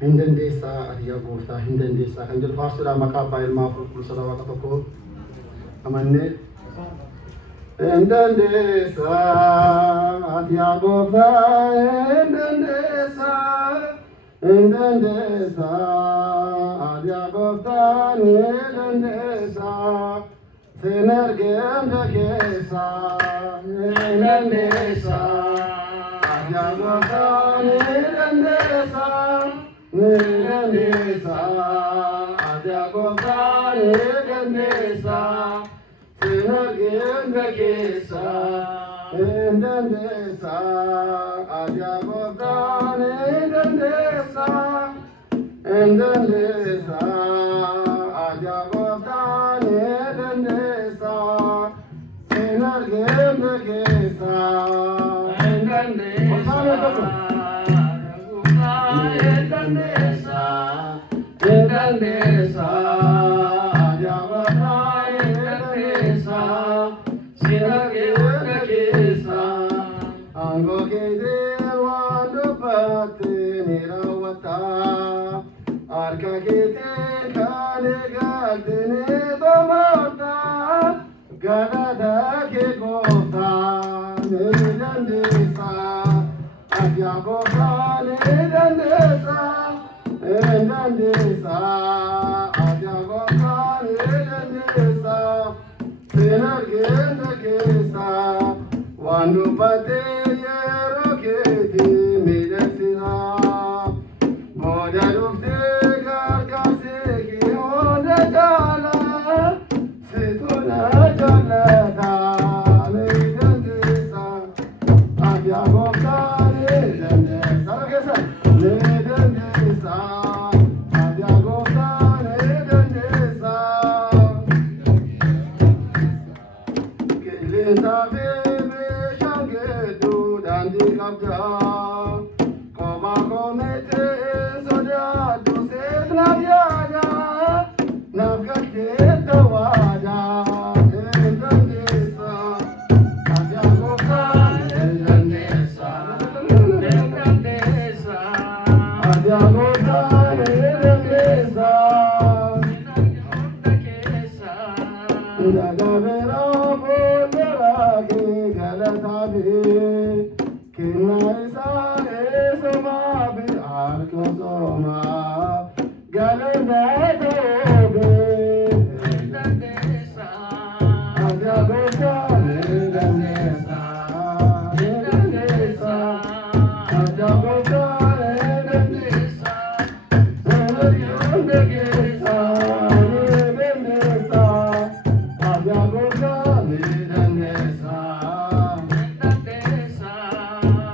Hindandesa Arya Gofta Hindandesa Kanjal Fasula Makapa Ilma Fulkul Salawat Toko Amane Hindandesa Arya Gofta Hindandesa Arya Gofta Hindandesa Sinergem Kesa Hindandesa Arya Gofta Hindandesa Nirandesa, Adyagosa, Nirandesa, Sinagindakesa, Nirandesa, Adyagosa, Nirandesa, Nirandesa, Adyagosa, Nirandesa, Sinagindakesa, Nirandesa. Hindandesa, Hindandesa, Jagata Hindandesa, Sinagindakesa, Angokede Vandupati Niravata, Arkakete Kaligatine Tomata, Gadada Kekota, Hindandesa, Adyagosa, Hindandesa, Hindandesa, Adyagosa, Hindandesa, Sinagindakesa, Vandupate Yeroketi Midasina, Modalufte Gargaseki Ondajala, Situna Jalata, Hindandesa, Adyagosa,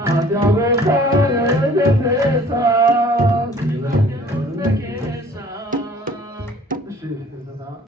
Adyagosa, Hindandesa,